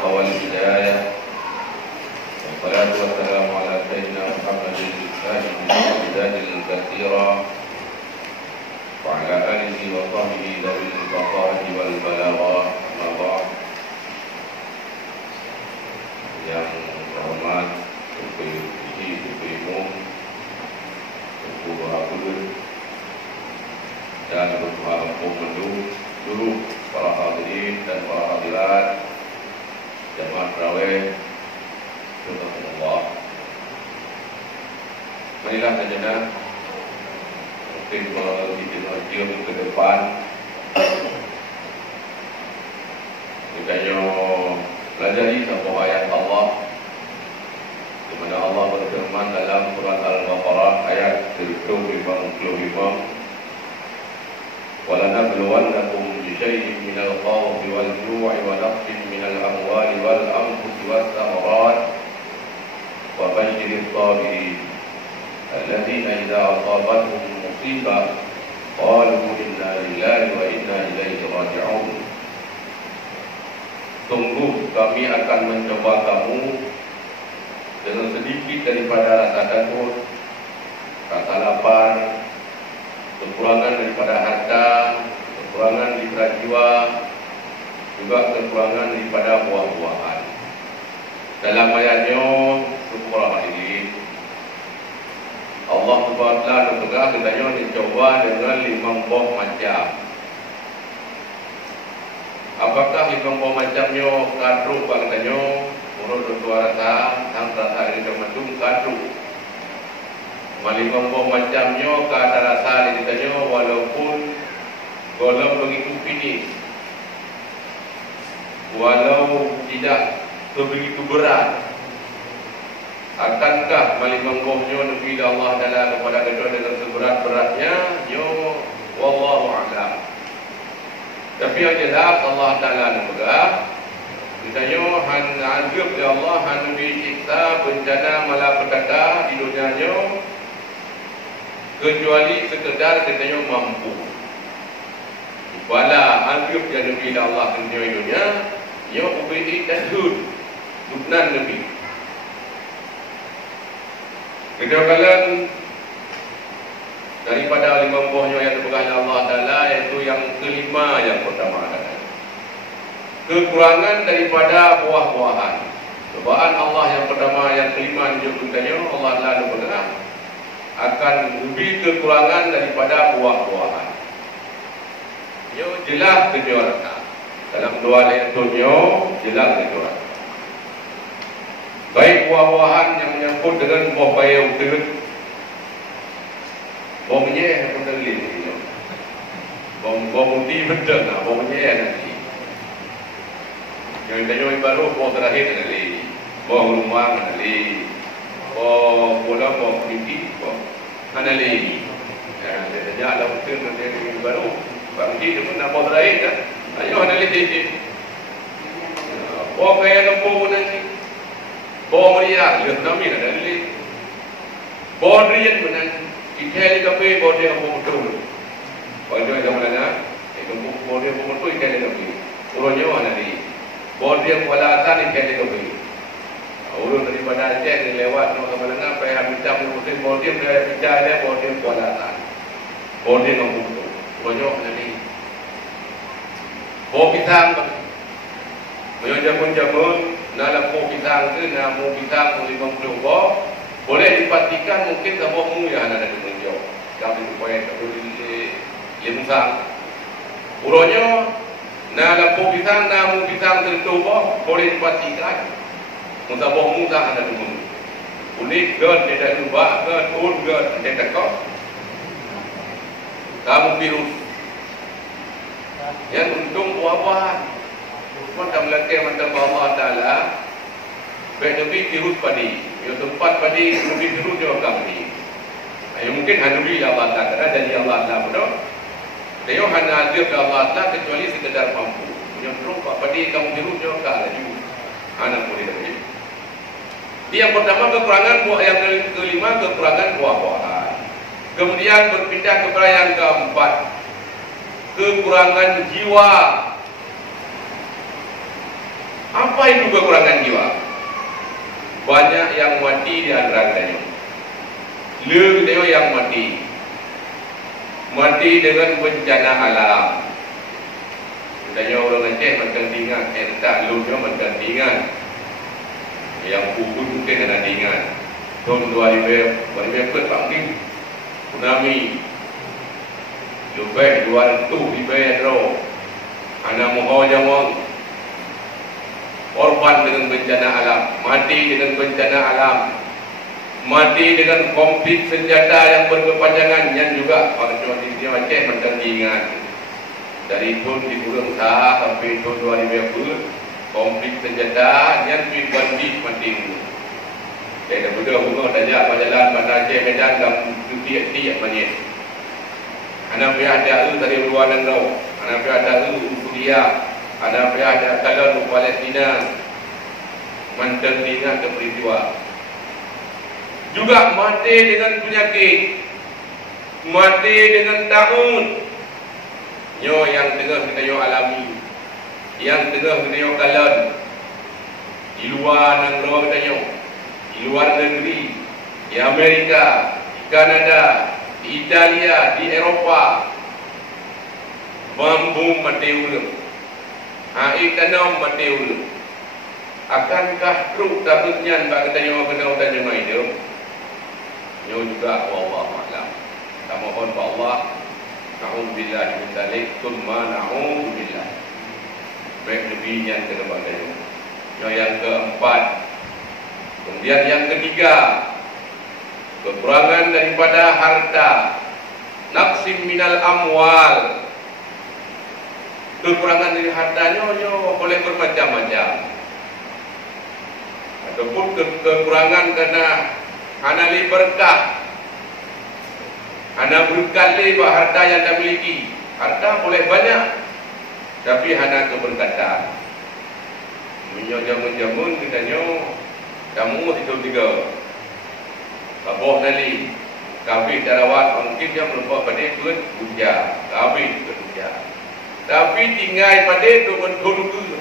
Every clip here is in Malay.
التوفيق والهداية، والصلاة والسلام على سيدنا محمد الفاتح بالهداية الكثيرة وعلى آله وصحبه ذوي الفقاهة والبلاغة. أما بعد. Yang terhormat Ketua Umum, Ketua Bahagia dan Ketua Pemendu, para hadirin dan para hadirat jemaah tarawih rahimakumullah. Marilah saja mungkin kita ke depan kita pelajari sebuah ayat Allah di mana Allah berfirman dalam Surah Al-Baqarah ayat 155, وَلَنَبْلُوَنَّكُمْ بِشَيْءٍ مِنَ الْخَوْفِ وَالْجُوعِ وَنَقْصٍ مِنَ الْأَمْوَالِ وَالْأَنْفُسِ وَالثَّمَرَاتِ وَبَشِّرِ الصَّابِرِينَ الَّذِينَ إِذَا أَصَابَتْهُمْ مُصِيبَةٌ قَالُوا إِنَّا لِلَّهِ وَإِنَّا إِلَيْهِ رَاجِعُونَ. Sungguh kami akan mencoba kamu dengan sedikit daripada rasa takut, rasa lapar, kekurangan daripada harta, kekurangan daripada jiwa, juga kekurangan daripada buah-buahan. Dalam ayatnya surah hadirin, Allah Subhanahu wa taala berkata katanya dicoba dengan 5 buah macam. Apakah 5 buah macamnya kadruk katanya menurut dua rasa yang rasa ini macam kadruk. Malingong macamnya ke ada rasa ditanya walaupun golong begitu finish, walau tidak begitu berat, akankah malingong lebih Allah Taala kepada kita dengan seberat-beratnya? Yo, wallahu a'lam. Tapi yang jelas Allah Taala berkata ditanya han azab ya Allah han siksa bencana malapetaka di dunianya kecuali sekedar katanya mampu. Wala anggap yang Nabi Allah dunia dunia, ya ubedi tahud, subnan Nabi. Kedua-kalian daripada 5 buahnya yang diberikan Allah Taala, yaitu yang kelima yang pertama adalah kekurangan daripada buah-buahan. Cobaan Allah yang pertama yang kelima disebutkannya Allah Taala berkata akan lebih kekurangan daripada buah-buahan. Ia jelas kejuaraan. Dalam dua ayat itu jelas kejuaraan. Baik buah-buahan yang menyangkut dengan buah bayau terut, buah menyeh pun terlin. Buah putih betul lah, buah menyeh nanti. Yang tanya baru buah terakhir nanti, buah rumah nanti. Bola bola tinggi, mana lagi? Dia ada mungkin nanti baru, bangkit itu pun nak bola lain kan? Ayo mana lagi? Bola kaya nombor nanti, bola meriah, lihat kami ada lagi. Bola rian mana? Kita ni kape bola dia nombor betul. Bola dia yang mana? Itu bola dia nombor betul kita ni kape. Urutnya mana lagi? Bola dia kuala atas kita ni kape. Urut daripada Aceh ni lewat nama Melengah sampai Habibah Musim Bordim dari Habibah dia Bordim Kualatan. Bordim nombor 2. Banyak nanti. Buah pisang. Menjamun-jamun dalam buah pisang tu nak buah pisang 50 buah. Boleh dipastikan mungkin sebuahmu yang ada di menjauh. Kami supaya tak boleh limsang. Urutnya dalam buah pisang nak buah pisang 100 buah boleh dipastikan. Mutabah mudah ada dulu. Unik gan tidak lupa gan un gan tidak kau. Kamu virus. Yang untung buah-buahan. Macam lagi macam Allah Taala. Berbeda virus padi. Yang tempat padi lebih virus juga kami. Yang mungkin hanuri Allah Taala dan Allah Taala betul. Dia hanya azab Allah Taala kecuali sekedar mampu. Yang terlupa padi kamu virus juga lagi. Anak boleh lebih. Yang pertama kekurangan buah, yang kelima kekurangan buah-buahan. Kemudian berpindah kepada yang keempat, kekurangan jiwa. Apa itu kekurangan jiwa? Banyak yang mati di antara kita. Lebih yang mati. Mati dengan bencana alam. Kita orang Aceh macam tingan, tak lupa macam tingan. Yang pukul mungkin ada tingan. Tahun 2000 pangking tsunami. Lebih 200 di Pedro. Anak mohon jawab. Korban dengan bencana alam, mati dengan bencana alam, mati dengan konflik senjata yang berkepanjangan, yang juga pada Jawa Timur Aceh macam diingat dari tahun 2000 sampai tahun 2020 konflik senjata yang berganti mati. Saya dah berdua bunga tanya jalan Bandar Aceh Medan dan tiap banyak. Anak pihak ada dari luar negara, anak pihak ada Suriah. Ada pihak kalon Palestina mantan ingat ke peristiwa. Juga mati dengan penyakit, mati dengan tahun. Nyo yang tengah kita yo alami, yang tengah kita yo kalon di luar negara kita yo, di luar negeri, di Amerika, di Kanada, di Italia, di Eropah, bambu mati ulang. Ikanam mati ulu. Akankah truk takutnya bagi tanya kena tanya mai dia? Nyo juga wallahu a'lam. Kita mohon kepada Allah. Na'udzubillah min dzalik, tsumma na'udzubillah. Baik lebihnya ke depan dia. Yang keempat. Kemudian yang ketiga, kekurangan daripada harta. Naqsim minal amwal. Kekurangan dari hartanya boleh bermacam-macam. Ataupun kekurangan karena anali berkah. Hana berkali buat harta yang anda miliki. Harta boleh banyak, tapi hana keberkatan. Menjamun kita kamu tiga. Kabuh nali. Kami tarawat mungkin yang merupakan pada pun ujar. Kami pun ujar. Tapi tinggal pada itu menunggu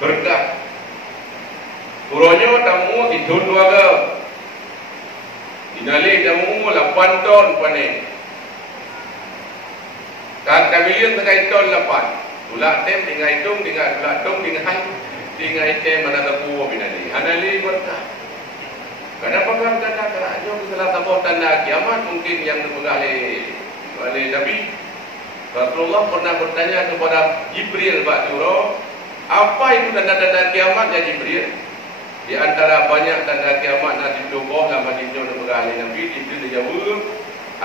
berkah. Kurangnya tamu itu dua ke. Dinali tamu 8 ton panen. Kan kami yang tengah ton 8. Tulak tem tinggal hitung tinggal tulak tom tinggal tem mana tapu binali. Anali berkah. Kenapa kan kata kerajaan salah satu tanda kiamat mungkin yang dipegang oleh Nabi. Rasulullah pernah bertanya kepada Jibril Ba'duro, apa itu tanda-tanda kiamat ya Jibril? Di antara banyak tanda kiamat nasi tubuh lama dijual oleh Nabi, Jibril dijawab,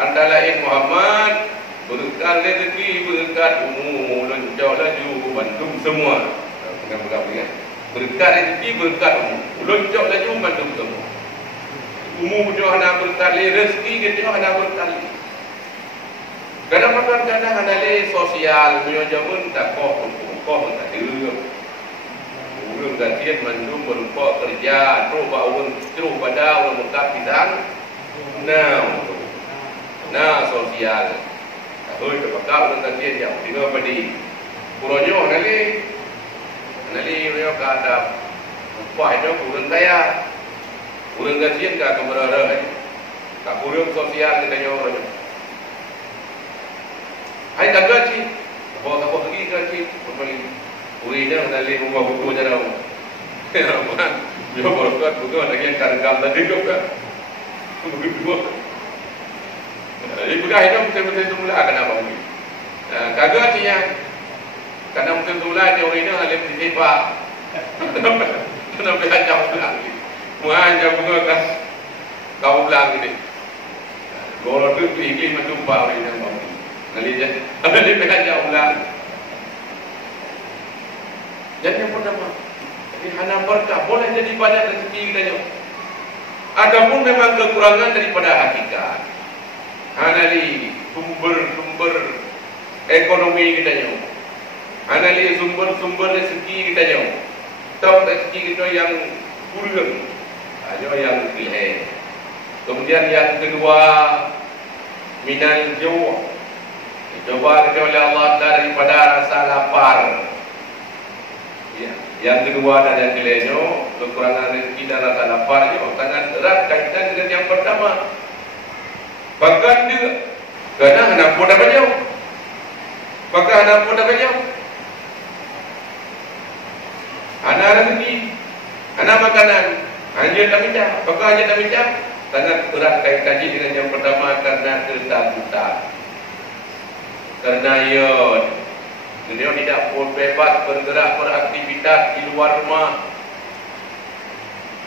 antara lain Muhammad berkat rezeki, berkat umur, lonjak laju, bantu semua. Dengan berkat berkat rezeki, berkat umur, lonjak laju, bantu semua. Umur juga ada berkat rezeki, kita ada berkat. Kadang-kadang ada sosial, menjamun tak kau tak ada. Urang gantian mandum berupa kerja, terus pada orang muka pisang. Nah sosial. Tapi kepada orang gantian yang tinggal padi. Puronyo nali mereka ada upah itu urang kaya. Urang gantian ka kemerara. Tak urang sosial kita nyawa. Hai tak gaji, bawa pergi gaji, kembali. Urinya dari rumah buku jauh. Ramai, dia berkat buku lagi yang kargam tadi juga. Begitu. Jadi bukan itu betul-betul itu mula kenapa mungkin? Kagak artinya, karena mungkin mula dia urinya ada prinsip. Kenapa hanya pulang? Muanya bunga kas kau pulang ini. Kalau tu iklim menjumpa urinya mau. Nali hanya pulang. Dan yang pertama, hana berkah boleh jadi banyak rezeki kita. Adapun memang kekurangan daripada hakikat. Hanali sumber ekonomi kita. Hanali sumber rezeki kita. Tahu rezeki kita yang kurang, ada yang pilih. Kemudian yang kedua, minal jawa. Coba kita oleh Allah daripada rasa lapar. Ya. Yang kedua dan yang kelima, kekurangan rezeki dan rasa laparnya sangat erat kaitan dengan yang pertama. Bahkan juga kerana anak pun dah banyak. Bahkan anak pun dah banyak. Anak rezeki, anak makanan, hanya tak minta, bahkan hanya tak minta. Sangat erat kaitannya dengan yang pertama karena ketakutan. Karena dia tidak pun bebas bergerak beraktivitas di luar rumah.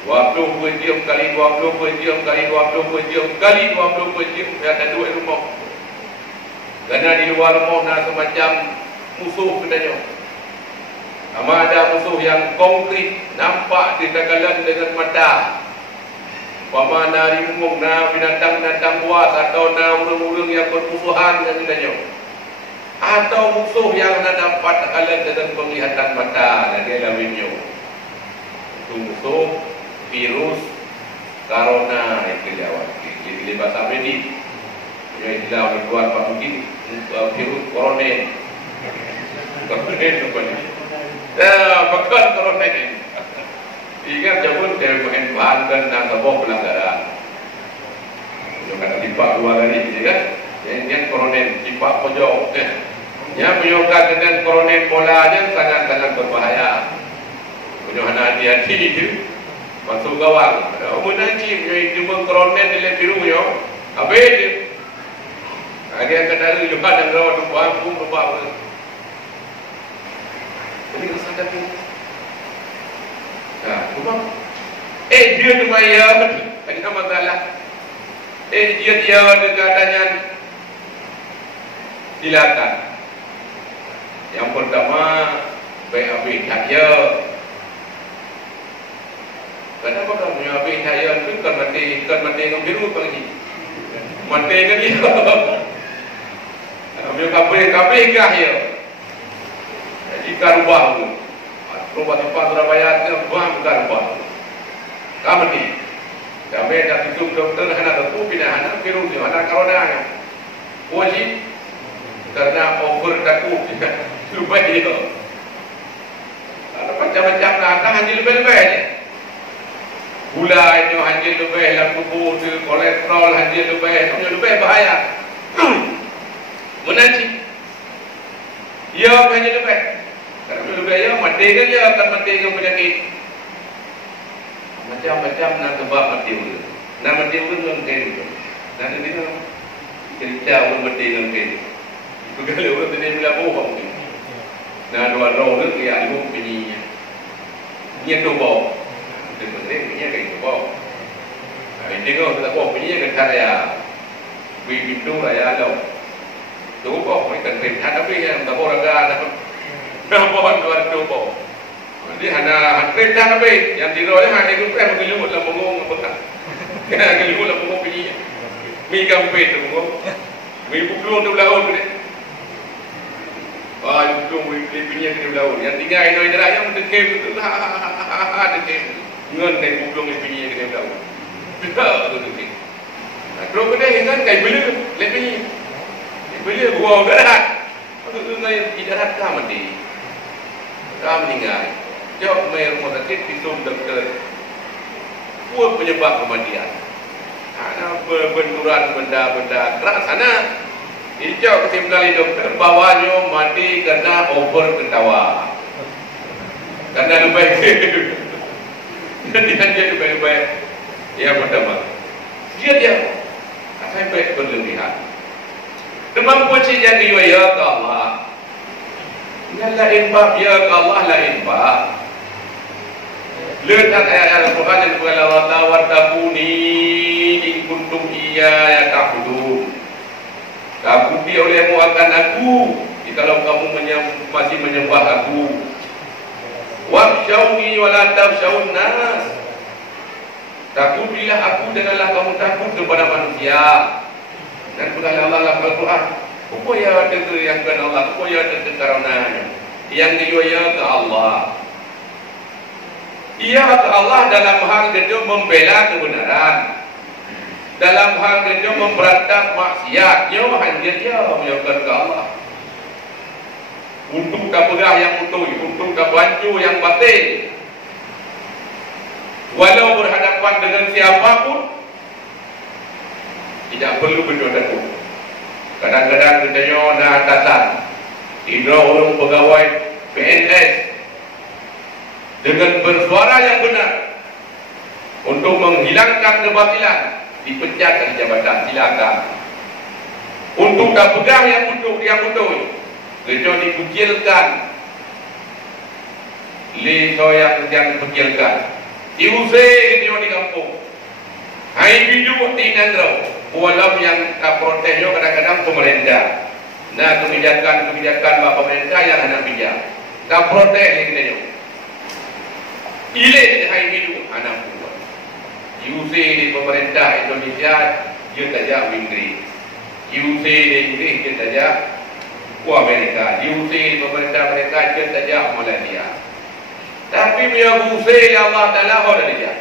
24 jam kali 24 jam kali 24 jam kali 24 jam dia ada dua rumah. Kerana di luar rumah nak semacam musuh katanya. Sama ada musuh yang konkret, nampak dikatakan dengan mata. Pemana rimung, na binatang-binatang buas atau na urang-urang yang bermusuhan dengan katanya. Atau musuh yang anda dapat kalian dengan penglihatan mata dan dia lawinnya. Itu musuh virus corona itu jawab. Di bahasa medik, yang istilah luar pak mungkin virus corona. Corona apa ni? Bukan corona ini. Ingat jabun dari bahan dan sebuah pelanggaran. Yang kata tipak dua kali, kan? Yang corona tipak pojok. Yang menyokong dengan corona bolanya sangat-sangat berbahaya. Punya hati-hati itu masuk gawang. Umum nanti itu corona dalam birunya. Habis itu. Dia kena juga dan rawat bangku berbawa. Ini kesadaran tu. Cuma, dia tu maya, ada masalah. Dia dengan katanya silakan. Yang pertama, baik habis saya. Kenapa kamu habis saya itu kan mati dengan biru lagi. Mati kan dia. Ambil kabel kah ya? Jika rubah tu. Rubah tempat Surabaya itu bukan rubah. Kamu ni. Kami dah tutup doktor hana tu pindah hana biru tu hana corona. Wajib karena over takut lupa dia. Ada macam-macam lah, tak hanya lebih-lebih je. Gula itu hanya lebih, dalam tubuh tu, kolesterol hanya lebih bahaya. Menanci. Ya hanya lebih. Kalau lebih ya, mati kan dia akan mati dengan penyakit. Macam-macam nak sebab mati urut. Nak mati urut dengan kain. Nak ini cerita urut mati dengan kain. Kalau urut ini bila bohong ni. Nah dua orang tu dia ibu punya. Dia tu bawa. Dia penting punya kain tu bawa. Ini kalau kita bawa punya kan karya. Pintu raya lau. Tu bawa mereka kain. Tapi yang tak bawa raga. Nampak luar tu bawa. Jadi hana kereta tapi yang di luar hana itu pun mengeluh dalam mengong apa? Mengeluh dalam mengong punya. Mi kampai tu mengong. Mi buklung tu belau tu deh. Buklung mi punya tu belau. Yang tinggal itu adalah yang mendekem tu. Dekem. Ngan kai buklung mi punya tu belau. Betul tu dekem. Kalau kena ingat kai bela lebih. Bela buang darat. Tu ngai darat kah mati. Kah meninggal. Jawab main rumah sakit visum doktor. Buat penyebab kematian. Ada benturan benda-benda keras sana. Hijau kesimpulan doktor bawanya mati kerana over ketawa. Kerana lebih. Dia lebih. Yang pertama. Dia sampai berlebihan. Demam puji yang ya ke Allah. Yang lain bab ya ke Allah lain bab. Lihat ayat Al-Quran yang berkata wartabuni in kuntum iyaya ta'budun. Takuti olehmu akan aku jikalau kamu masih menyembah aku. Wakhshawni wa la takhshawun nas. Takutilah aku, janganlah kamu takut kepada manusia. Dan berkata Allah dalam Al-Quran, upaya ada yang ke Allah, upaya ada karenanya. Yang diyoya ke Allah. Ia ke Allah dalam hal dia membela kebenaran, dalam hal dia memberantas maksiat. Dia hanya dia menyokan ke Allah. untuk dah pegah yang utui, untuk dah bancu yang batin. Walau berhadapan dengan siapapun, tidak perlu berdua takut. Kadang-kadang kita nak datang hidra orang pegawai PNS dengan bersuara yang benar untuk menghilangkan kebatilan, dipecat dari jabatan, silakan. Untuk dah pegah yang betul, kerja dikucilkan, yang dikucilkan, diusir dia di kampung. Hai bidu di Nandrau, walau yang protes juga kadang-kadang pemerintah. Nah kebijakan pemerintah yang hendak bijak, tak protes lagi dia. Ile hai bidu anak buah. Diusir di pemerintah Indonesia, dia saja Inggris. Diusir di Inggris, dia saja Amerika. Diusir di pemerintah Amerika, dia saja Malaysia. Tapi dia usir Allah Taala orang dia.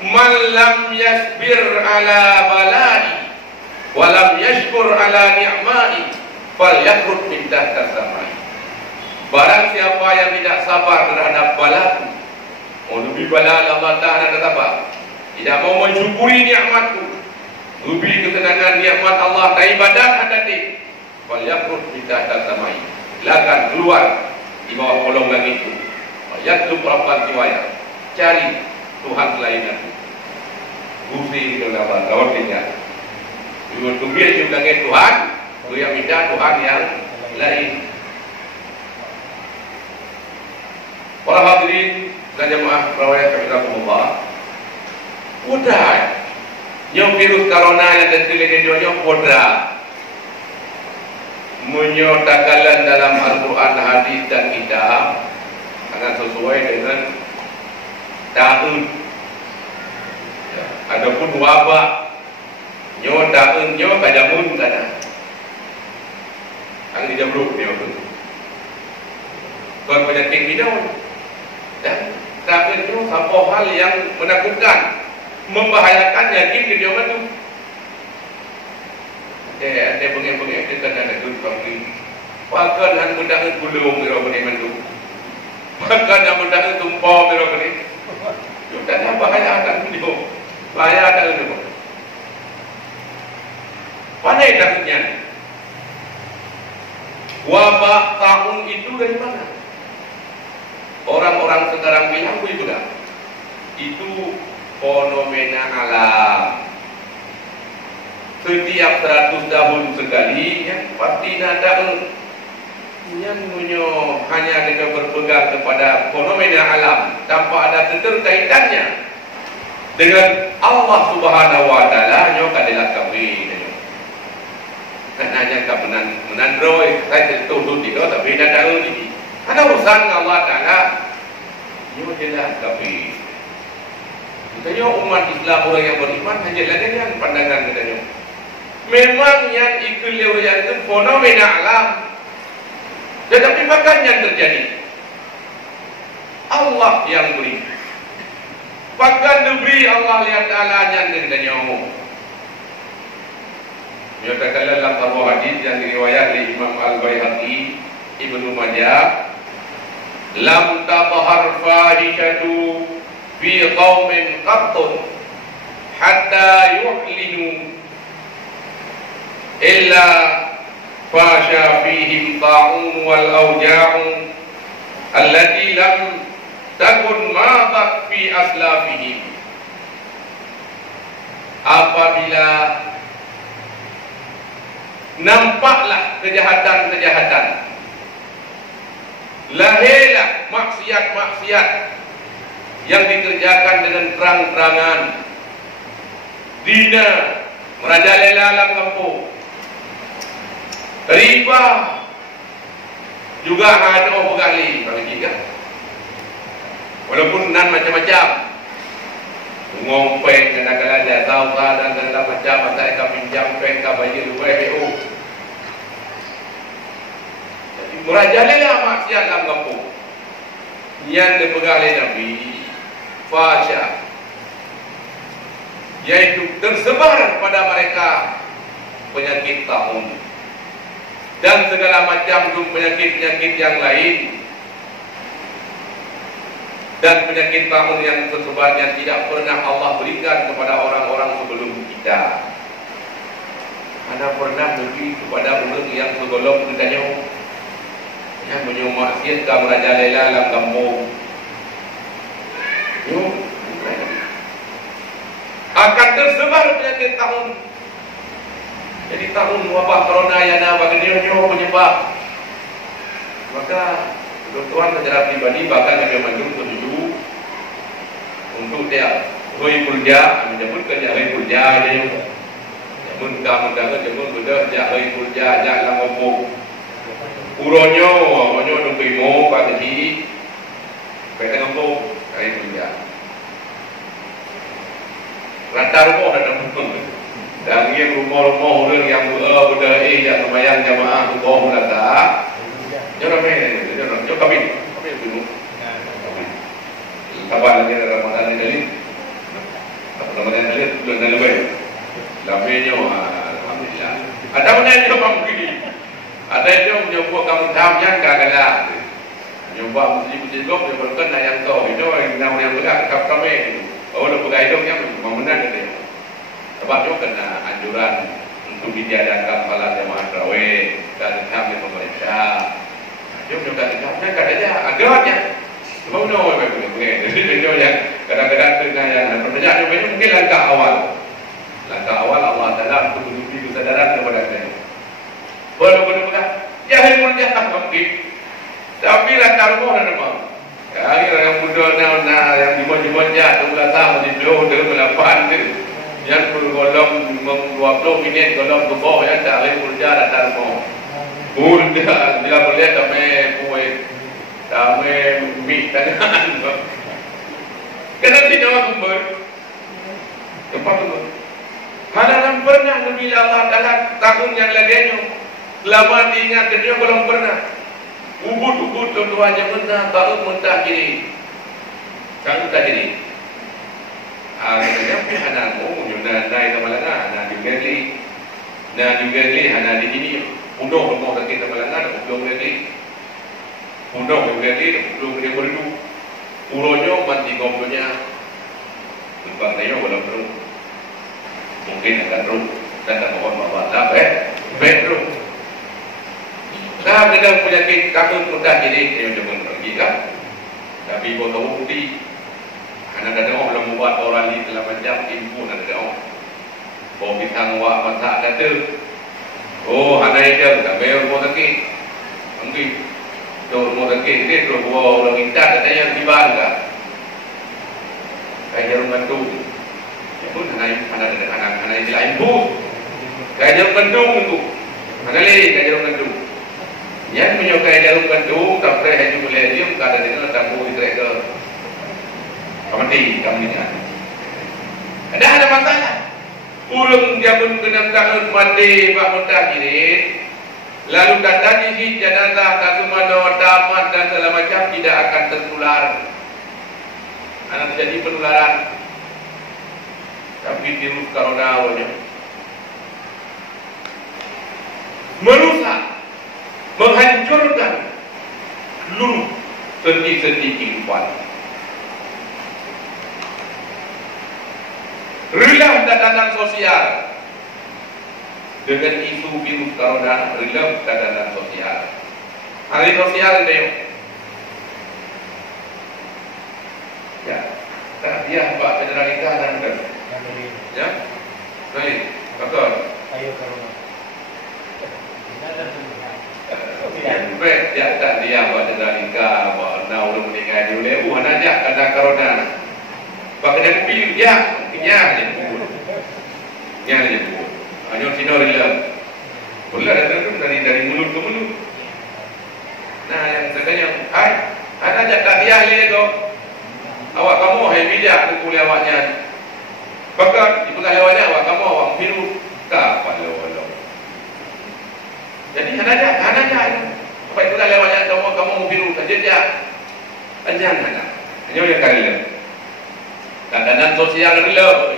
Man lam yasbir ala balai wa lam yashkur ala ni'mai falyakrut min tahta samai. Barang siapa yang tidak sabar terhadap balaku, lebih bala Allah Ta'ala kata apa? Tidak mau mensyukuri nikmatku, lebih ketenangan nikmat Allah dari ibadat hadati, falyakrut min tahta samai. Silakan keluar di bawah kolong langit itu. Yatlub rabbal siwaya. Cari Tuhan selain aku. Gusti itu dapat lawan tidak. Tunggu juga dengan Tuhan, tu yang minta Tuhan yang lain. Para hadirin dan jemaah perawat rahimakumullah. Udah. Yang virus corona yang terjadi di dunia udah. Menyatakan dalam Al-Quran, hadis dan kitab akan sesuai dengan tahun. Adapun wabak nyo tahun nyo kajamun kana ang dijabruk nyo kon penyakit bidang dan tahun nyo satu hal yang menakutkan, membahayakan, yakin ke dia tu ada bengeng-bengeng kita ada tu pagi pakan han mudang gulung biro bani mandu pakan han mudang tumpah biro bani kita dah bahayakan dia. Bahaya ada itu. Pandai takutnya. Wabak tahun itu dari mana? Orang-orang sekarang bilang itu dah. Itu fenomena alam. Setiap 100 tahun sekali, ya, pasti ada yang hanya dengan berpegang kepada fenomena alam tanpa ada keterkaitannya dengan Allah Subhanahu wa Ta'ala. Nyo kadilah kami kananya menandroi saya tertuduh tidak, tapi dah tahu ini ada urusan Allah Ta'ala. Nyo jelas kami kita umat Islam, orang yang beriman hanya lagi yang pandangan kita nyo memang yang ikut yang itu fenomena alam, tetapi bahkan yang terjadi Allah yang beri. Bahkan diberi Allah lihat Ta'ala yang dengan menyatakan dalam sebuah hadis yang diriwayat oleh Imam Al-Baihaqi, Ibnu Majah, lam tatahar fahishatu fi qaumin qattun hatta yuhlinu illa fasha fihim ta'un wal awja'un allati lam takun madat fi aslafihim. Apabila nampaklah kejahatan-kejahatan, lahirlah maksiat-maksiat yang dikerjakan dengan terang-terangan, zina merajalela alam kampung, riba juga ada berkali bagi tiga. Walaupun nan macam-macam, ngompeng kadang-kadang dia tahu dan segala macam, masa eka pinjam pen ka bayar WBU. Jadi merajalela maksiat dalam kampung yang dipegang oleh Nabi fasya, yaitu tersebar pada mereka penyakit taun. dan segala macam penyakit-penyakit yang lain, dan penyakit tahun yang tersebarnya tidak pernah Allah berikan kepada orang-orang sebelum kita. Anda pernah beri kepada orang yang sebelum kita yang menyumaksiat kamu Raja Lela dalam kampung. Akan tersebar penyakit tahun. Jadi tahun wabah corona yang bagaimana penyebab. Maka Tuan secara pribadi bahkan yang menuju untuk dia hoi pulja menyebut kerja hoi pulja dia namun kamu jangan benda dia hoi pulja jangan ngomong uronyo nungguimo pada di pada ngomong hoi pulja rata rumah dan ngomong dan ia rumah orang yang benda yang sembahyang jamaah rumah rata jangan kami dulu. Kapan lagi Ramadan ini? Ramadan ini bulan lebih. Lebihnya alhamdulillah. Ada mana yang mungkin? Ada yang mencoba kamu tahunya kagalah. Mencoba mesti gok yang berkena yang tahu itu yang bergerak kami. Kalau bukan itu yang memenang itu. Sebab itu kena anjuran untuk diadakan salat jamaah tarawih dan kami pemerintah. Dia menunjukkan katanya agamanya. Mau jadi kadang-kadang dengan pertanyaan ini mungkin langkah awal. Langkah awal Allah Taala untuk menuju kesadaran kepada kita. Boleh jangan menjahat mungkin. Tapi latar rumah dan rumah. Akhirnya yang muda yang dimanja tu belakang di dulu berlapan tu. Yang bergolong 20 minit golong ke bawah yang tak boleh kerja latar rumah. Mudah bila boleh kami buat kami mik tangan. Kenapa tidak kembali? Tempat kembali. Halaman pernah Nabi Allah dalam tahun yang lainnya. Lama diingat dia belum pernah. Ubud tuan yang mentah baru mentah kiri. Kamu tak kiri. Akhirnya pihak mau nyunda naik kemalangan, nak digali, nak di sini. Undang rumah sakit kemalangan, undang lagi, dia berdua. Uronyo mati komponya, lupa saya belum terus, mungkin akan terus, dan tak mohon bapak tak terus. Nah, dengan penyakit kakut mudah jadi dia macam pergi kan, tapi tahu bukti, anak-anak orang belum membuat orang ini dalam macam info anak-anak orang, bawa pisang wak masak kata. Oh, anak itu tak bayar rumah sakit. Mungkin rumah sakit ni terus bawa orang ingat katanya di bangga. Kayak jarum gantung. Ya pun anak itu lain pun. Kayak jarum gantung tu. Anak lagi kayak jarum gantung. Yang punya kayak jarum gantung, tak pernah hanya boleh dia muka ada dengan tamu di tracker. Kamu ingat. Ada masalah. Urung dia pun kena takut mati Pak Muntah kiri. Lalu kata di jenazah kasumano tamat dan segala macam tidak akan tertular. Anak terjadi penularan. Tapi virus corona awalnya merusak, menghancurkan seluruh sendi-sendi kehidupan. Rilah tatanan sosial dengan isu virus corona, rilah tatanan sosial. Hari sosial itu, ya, dia Pak Federalika dan ya, baik, betul. Ayo corona. Baik, ya, tak dia Pak Federalika, Pak Naurul meninggal di Uleu, anak kena corona. Pakai kopi ya, aja bubur. Hanya tidak rilam. Pula itu dari mulut ke mulut. Nah, yang sekarang, ada jatah dia itu. Awak kamu hai bijak ke kuliah awaknya. Bahkan di pengalamannya awak kamu awak biru tak pada. Jadi ada apa itu pengalamannya kamu biru saja. Panjang ada. Hanya yang kali. Tatanan sosial rela.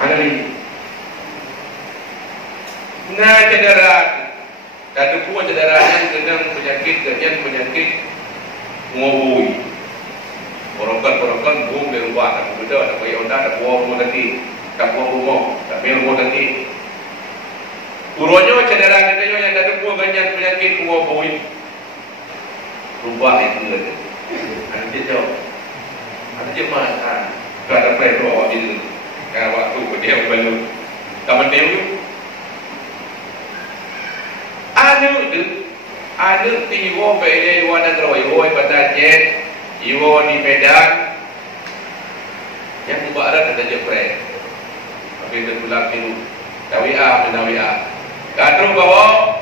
Ada lagi. Nah cedera, dan pun cederanya dengan penyakit ngobui. Borokan bung dari luar, tak berbeda, tak payah onda, tak buah rumah tadi, tak buah rumah, tak payah rumah tadi. Uronyo cedera katanya yang ada buah ganyan penyakit ngobui. Rubah itu lagi. Nanti jauh, nanti mana? Kalau ada perlu awak itu, kalau waktu dia belum, kamu tahu? Ada tiwo pede luar negeri, iwo pada jet, iwo di Medan, yang mubarak ada jepret, tapi itu pulang itu, tawia. Kadru bawa,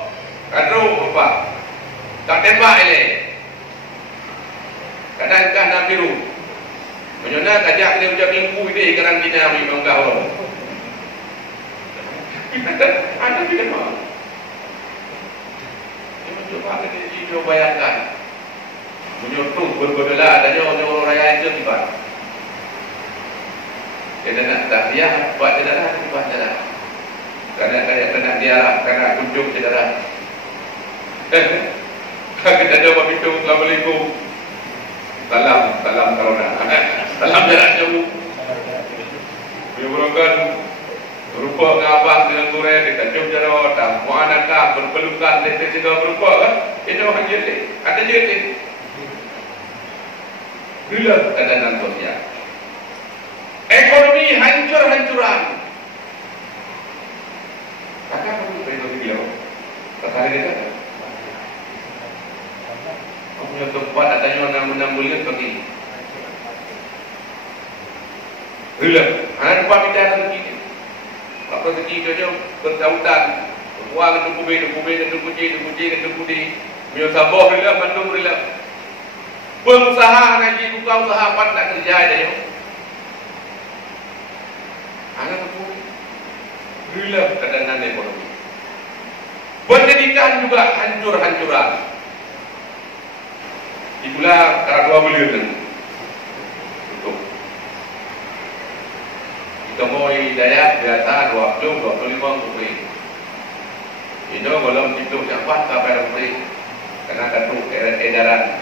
kadru apa? Tak tembak ele, kadang-kadang nak biru, menyona kajak dia ucap minggu ini karantina memang kau. Ada tidak mau? Coba kita bayangkan menyuruh berbodolah dan nyawa raya itu tiba. Kita nak tak dia buat cedera, Karena dia karena kunjung cedera. Kita jawab itu Assalamualaikum. Salam corona. Salam jarak jauh. Berikan berupa ngabang dengan kurai kita jom jaro tak mau anakah berpelukan letak juga berupa kan itu orang jadi ada jadi bila keadaan sosial ekonomi hancur-hancuran kakak perlu ekonomi dia terkali dia kan punya tempat adanya 6 bulan pergi bila anak lupa bicara begini apa ketika bertautan uang itu kubi mio sabah rila bandung rila pengusaha ngaji buka usaha apa tak kerja aja yo anak itu rila keadaan ekonomi pendidikan juga hancur-hancuran itulah karena 2 miliar Kemoi daya biasa 25 rupee. Itu belum hidup cepat sampai rupee. Karena ketuk edaran.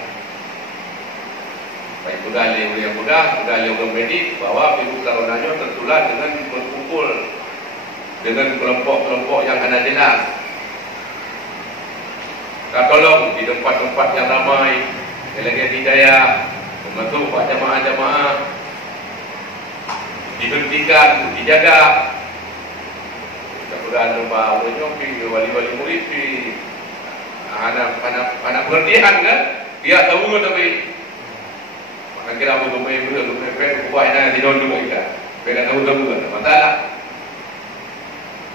Baik sudah yang mudah, sudah yang medik bahwa virus coronanya tertular dengan berkumpul dengan kelompok-kelompok yang ada jelas. Tolong di tempat-tempat yang ramai, lagi daya, membantu pak jamaah-jamaah. Diberhentikan, dijaga. Mudah-mudahan lupa nyompi, wali-wali murid di anak pengertian kan? Dia tahu kan tapi nak kira apa lumai kubai nak di dalam juga kita. Beda tahu kan? Masalah.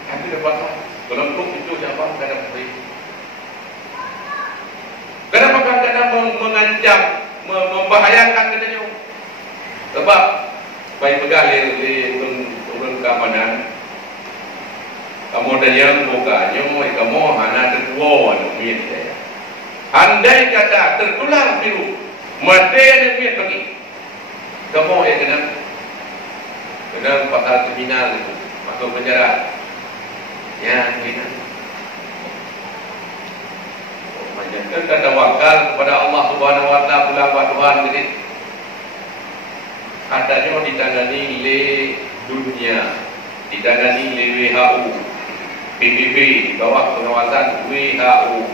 Tapi dapat kalau belum itu siapa kadang beri. Kenapa kadang mengancam, membahayakan katanya? Sebab baik pegali di urun keamanan kamu dan yang bukanya kamu hanya terkuat min saya andai kata tertular virus mati yang min pergi kamu kena pasal kriminal itu masuk penjara ya kita macam kita tawakal kepada Allah Subhanahu Wa Taala pulang Tuhan jadi adanya ditangani oleh dunia, ditangani oleh WHO, PBB di bawah pengawasan WHO.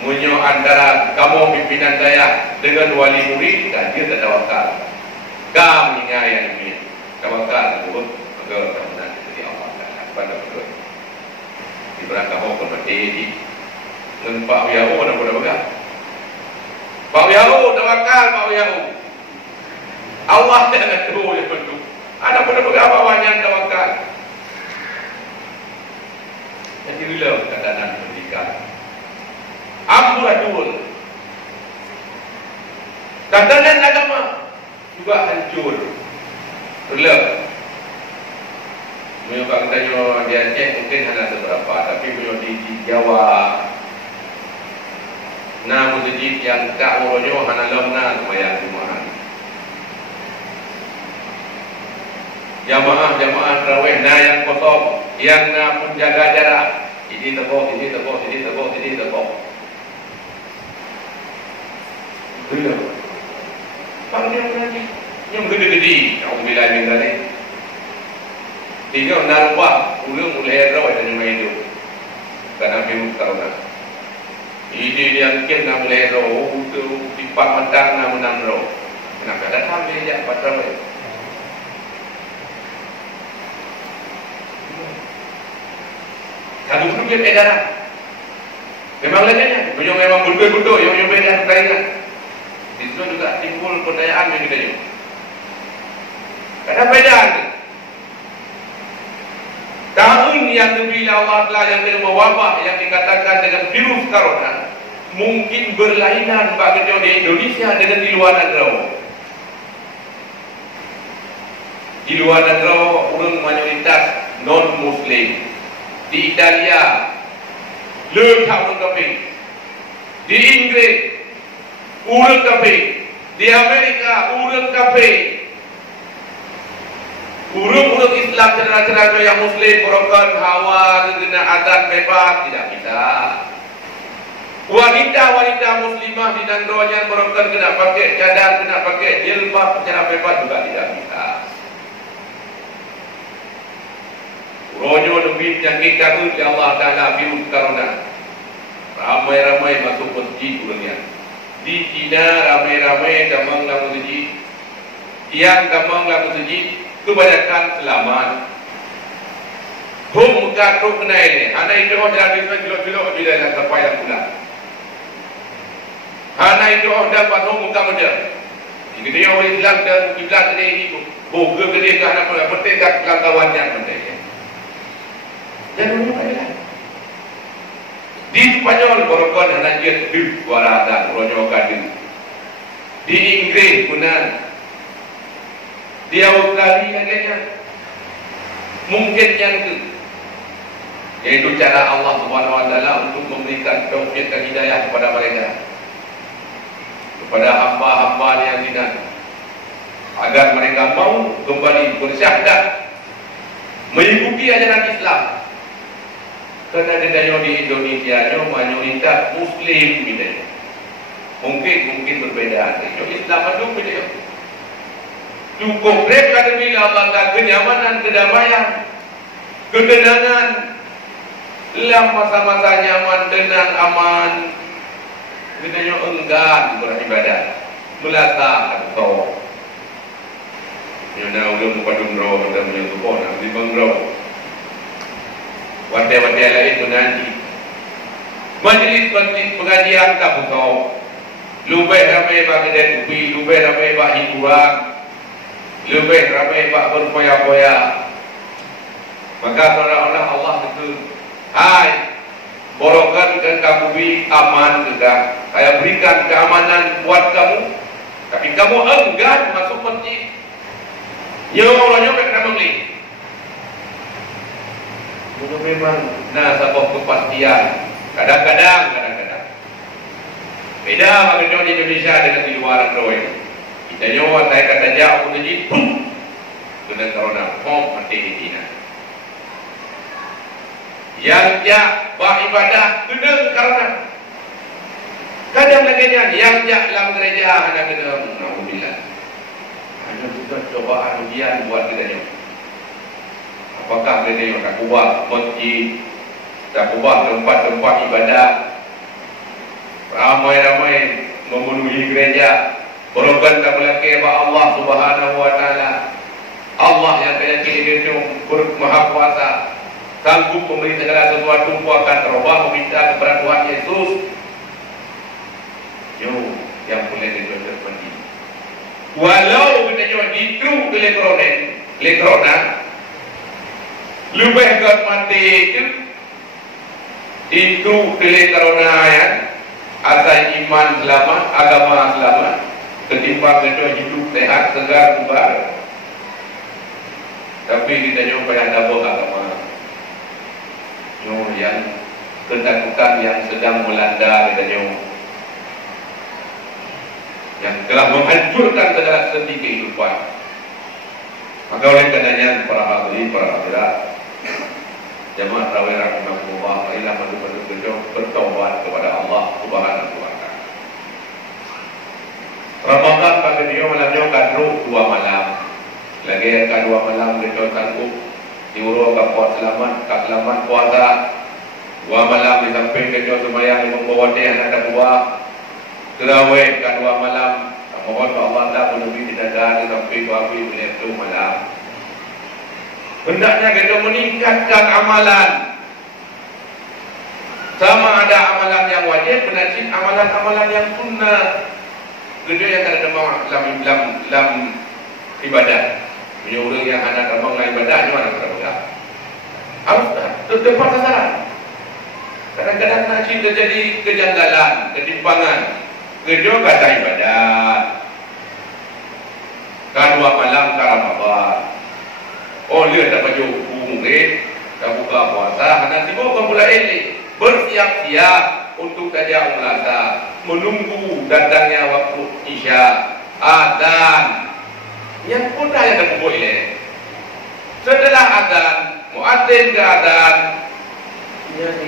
Munyo antara kamu pimpinan saya dengan wali murid dan dia tak tawakal. Kami yang ini tawakal turut agar kemudian jadi Allah pada betul. Di belakang kamu berarti dengan Pak WHO dan mudah-mudahan. Pak WHO tawakal Pak WHO. Allah tidak tahu yang betul. Ada beberapa banyak tawakal. Jadi bila keadaan pendidikan, amburadul, keadaan agama juga hancur. Bila menyebab katanya dia cek mungkin hanya seberapa, tapi beliau di Jawa, nama masjid yang tak uronyo hanya lemna lumayan cuma. jamaah tarawih yang kosong, yang pun jaga jarak. Ini tepuk. Bila? Kalau dia mengaji, yang gede-gede, alhamdulillah min zalik. Tiga narwah, ulung mulai raw dan yang hidup. Karena virus corona. Ini yang kita mulai raw, itu pipak mentang namun raw. Kenapa datang dia patrawih? Satu grup yang edaran. Memang lainnya, memang betul-betul yang beda pertanyaan. Di situ juga timbul pendayaan yang kita. Ada perbedaan. Tahun yang diberi Allah Taala yang tidak mewabah yang dikatakan dengan virus corona mungkin berlainan bagi di Indonesia dengan di luar negara. Di luar negara orang mayoritas non Muslim. Di Italia, letak urut kafe. Di Inggris, urut kafe. Di Amerika, urut kafe. Urut Islam cerita-cerita yang Muslim berokan hawa kena adat bebas tidak bisa. Wanita Muslimah di Nandronya berokan kena pakai cadar, kena pakai jilbab secara bebas juga tidak bisa. Rojo demi jangkit kabut ya Allah Ta'ala virus corona. Ramai-ramai masuk masjid dunia. Di China ramai-ramai damang dalam masjid. Yang damang dalam masjid kebanyakan selamat. Hum muka truk kena ini. Hana itu orang dalam kilo-kilo bila nak sampai dalam bulan. Hana itu orang dapat hum muka muda. Jika dia orang Islam dan kiblat kedai ini, boga kedai kah nak petik kat kawan-kawannya kedai. Dan di Spanyol berokon anak jet di warada rojo kadu. Di Inggris punan. Di Australia kayaknya mungkin yang itu yaitu cara Allah Subhanahu Wa Taala untuk memberikan taufik dan hidayah kepada mereka, kepada hamba-hamba yang tidak, agar mereka mau kembali bersyahadat mengikuti ajaran Islam. Karena di Indonesia mayoritas Muslim gitu. Mungkin berbeda. Islam itu beda. Cukup mereka demi Allah kenyamanan, kedamaian, ketenangan, dalam masa-masa nyaman, tenang, aman. Kita enggan beribadah, melata atau yang ulun padumro dan menyusup di bangro. Wadah-wadah lain menanti majlis pengajian tak betul. Lebih ramai bagi dan ubi, lebih ramai bagi hiburan, lebih ramai bagi berfoya-foya. Maka orang-orang Allah itu, hai, borokan dan kamu aman juga. Saya berikan keamanan buat kamu, tapi kamu enggan masuk masjid. Ya Allah nyopek kamu beli. Itu memang sebuah kepastian. Kadang-kadang beda bagi di Indonesia dengan di luar negara. Kita nyawa saya kata jauh menjadi dengan corona mati di China. Yang beribadah dengan corona. Kadang lagi yang dalam gereja ada kena alhamdulillah. Hanya bukan cobaan ujian buat kita nyawa. Apakah dia yang tak ubah masjid, tak ubah tempat-tempat ibadah, ramai-ramai memenuhi gereja, berobat tak belakang Allah Subhanahu Wa Taala, Allah yang kaya kini bermaha kuasa, sanggup memberi segala sesuatu akan terubah meminta kepada Tuhan Yesus. Yang boleh dijual penting. Walau kita jual itu elektronik. Lebih kat mati itu pilih corona ya, asal iman selamat, agama selamat, ketimbang itu hidup sehat, segar, kembar. Tapi kita jumpa yang ada agama, yang ketakutan yang sedang melanda kita yang telah menghancurkan segala sendi kehidupan. Maka oleh karenanya para hadirin, para hadirat, jemaah tarawih rahimahullah, marilah betul-betul bertaubat kepada Allah Subhanahu wa taala. Ramadan pada dia malamnya kadru 2 malam. Lagi ka 2 malam kita sanggup diurus selamat puasa. 2 malam di samping kita sembahyang membawa dia ada buah. Tarawih ka 2 malam. Mohon Allah Taala menubi kita di samping kami boleh 2 malam. Hendaknya kita meningkatkan amalan. Sama ada amalan yang wajib, penajib amalan-amalan yang sunnah. Kerja yang ada dalam ibadah. Punya orang yang ada dalam ibadah di mana kita harus tepat sasaran. Kadang-kadang najib terjadi kejanggalan, ketimpangan. Kerja kata ibadah. Kedua malam ke Ramadan. Oh, lihat tak baju bungkit, tak buka puasa, nanti bawa pula ini bersiap-siap untuk saja merasa menunggu datangnya waktu Isya, azan. Yang pun dah yang boleh. Setelah azan, muadzin ke azan,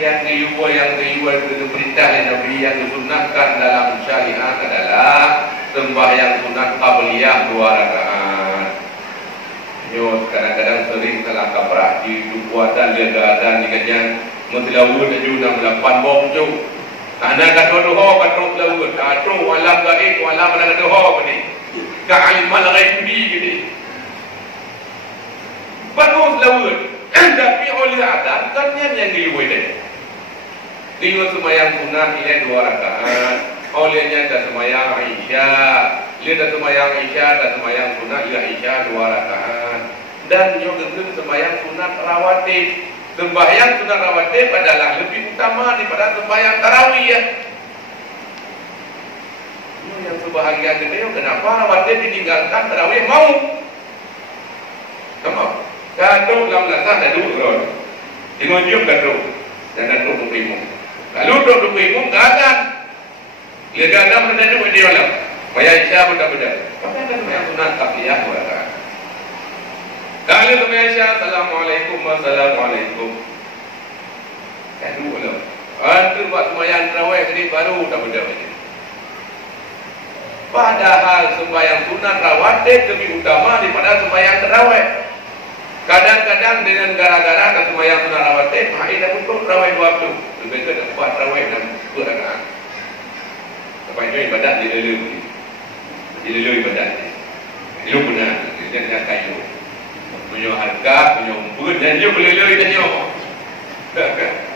yang diubah perintah Nabi yang disunahkan dalam syariat adalah sembahyang sunat qabliyah 2 rakaat. Kadang-kadang sering salah kaprah di puasa dia keadaan dikajang mentilawun juga 8 bom tu. Anak kata doa kata lawun, kata walam gaib walam mana doa ni. Ka ilmal ghaib gini. Bagus lawun. Tapi oleh adat kan yang diuai dia. Dia sembahyang sunat ini 2 rakaat. Olehnya dah sembahyang Isya. Dia dah sembahyang Isya, dah sembahyang sunat dia Isya 2 rakaat. Dan juga sembahyang sunat rawatib. Sembahyang sunat rawatib adalah lebih utama daripada sembahyang tarawih ya. Yang sebahagian gede, kenapa rawatib ditinggalkan tarawih mau? Kenapa? Kado dalam latar dah duduk. Tengok jom kado. Dan duduk primum. Kalau duduk primum gagal. Dia gagal mendadak dia malam. Maya Isya benda-benda. Apa yang sembahyang sunat takliyah bukan? Kalau sembahyang Isya, Assalamualaikum wassalamualaikum. Kado lah. Antu buat sembahyang tarawih tadi baru tak benda macam. Padahal sembahyang sunat rawatib lebih utama daripada sembahyang tarawih. Kadang-kadang dengan gara-gara ada sembahyang sunat rawatib, hai dah tutup tarawih 2 waktu. Lebih ke dapat tarawih 6 rakaat. Sampai itu ibadat dilelu ibadat. Dia benar, dia nak kayu. Punya harga, punya umpun dan dia belelu dia nyawa.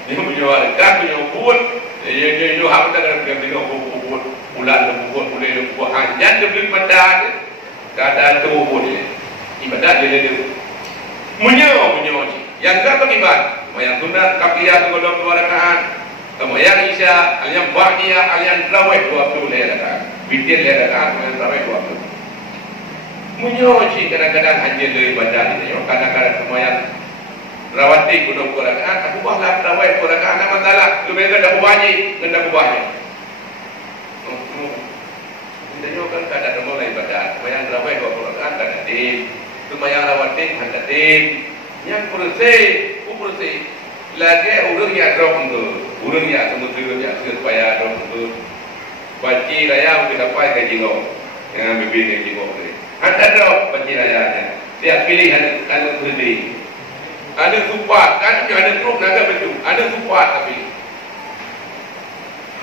Dia punya harga, punya umpun, dia hak tak ada dia umpun, ulat umpun, boleh buat hanjan dia beli badan. Kada tu boleh. Ibadat dia lelu. Menyawa. Yang tak terlibat, yang sunat qabliyah tu dalam 2 rakaat. Sembahyang Isya, alian ba'diyah, alian tarawih 2 waktu rakaat. Witir rakaat, alian tarawih 2 waktu. Menyawa kadang-kadang hanya dari badan ini. Kadang-kadang sembahyang rawatib 2 rakaat, aku bahlah tarawih 2 rakaat tak masalah. Lebih ke dah wajib, kena wajib. Kita kan kadang mulai ibadat, sembahyang tarawih 2 rakaat kada tim. Sembahyang rawatib kada tim. Yang bersih. Lagi urang yang drop tu. Urang yang semua yang supaya drop tu. Baci raya kita dapat gaji lo. Yang bibir gaji lo ni. Ada drop baci raya ni. Dia pilih ada sendiri. Ada supat, kan ada grup naga betul. Ada supat tapi.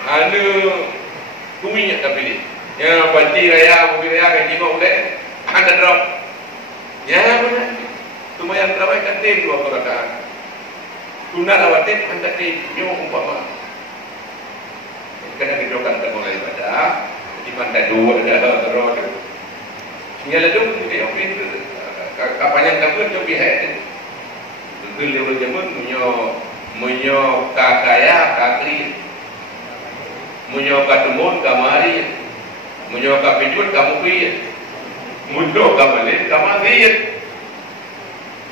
Ada kuminya tak pilih. Yang baci raya, bibir raya gaji lo boleh. Ada drop. Ya benar. Semua yang terbaik kan tim 2 rakaat. Sunat rawatib anda tinjau umpama. Kadang kita akan mulai ibadah, di mana dua ada terus. Nyala dulu kita opin kapan yang dapat tu pihak. Betul dia jaman menyo kakaya kakri. Menyo katumun kamari. Menyo kapijut kamu pi. Mundo kamalin kamari.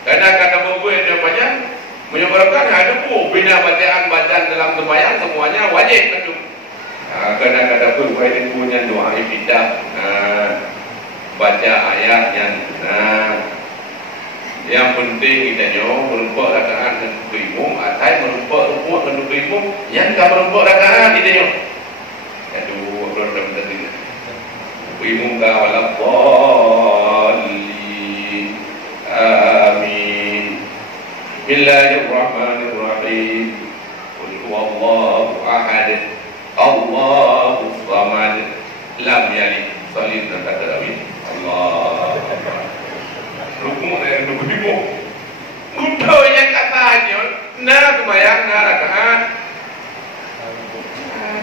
Kadang-kadang buat dia macam menyebabkan ada bina bacaan dalam sembahyang semuanya wajib betul. Kadang-kadang pun wajib punya doa ibadah, baca ayat yang Yang penting kita nyo merumpak rakaat dengan primum, atau merumpak rumput dengan primum, yang tak merumpak rakaat kita nyo. Aduh, berapa benda ni? Primum ka waladdallin. Amin. Bismillahirrahmanirrahim. Qul huwallahu ahad. Allahu samad. Lam yalid. Salih dan tak terawih. Allah. Rukuk dan rukuk. Mudah yang katanya, nak sembahyang, nak rakaat.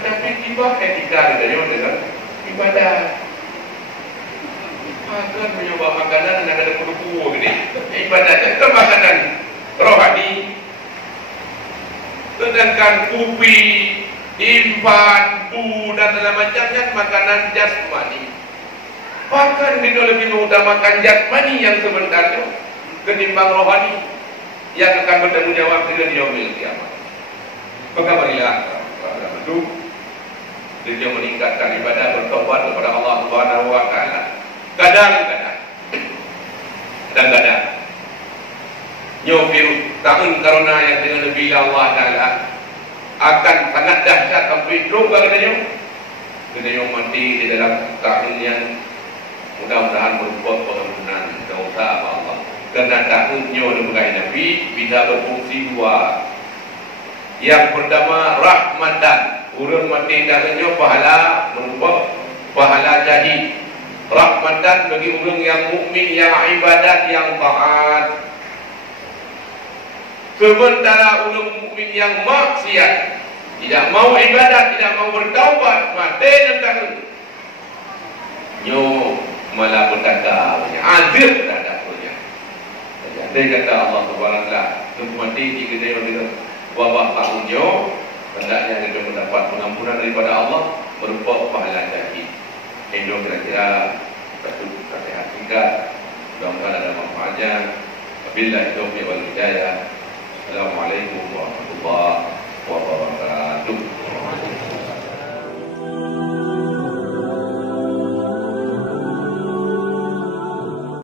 Tapi tiba etika dengan ibadah. Makan mencoba makanan yang ada rukuk ini. Ibadah itu makanan rohani. Sedangkan kopi, impan, bu dan segala macamnya makanan jasmani. Bahkan kita lebih mengutamakan jasmani yang sebenarnya ketimbang rohani yang akan bertanggung jawab dengan yaumil kiamat. Maka marilah itu dia meningkatkan ibadah, bertobat kepada Allah Subhanahu wa taala. Kadang-kadang nyo virus tahun corona yang dengan lebih Allah taala akan sangat dahsyat sampai drop katanya. Katanya mati di dalam tahun yang mudah-mudahan berbuat pengampunan dosa Allah. Karena tahunnya sebagai Nabi bisa berfungsi dua. Yang pertama rahmatan, urang mati tahunnya pahala berupa pahala syahid. Rahmatan bagi orang yang mukmin, yang ibadat, yang taat. Sementara orang mukmin yang maksiat, tidak mau ibadat, tidak mau bertaubat, mati dalam tahun. Nyo malah berkata, azir terhadap dia. Jadi kata Allah Subhanahu wa taala, mati jika dia wabah tahunnya, hendaknya dia mendapat pengampunan daripada Allah berupa pahala syahid. Ini kira-kira satu nasihat singkat. Mudah-mudahan ada manfaatnya. Wabillahi taufiq wal hidayah. Assalamualaikum warahmatullahi wabarakatuh.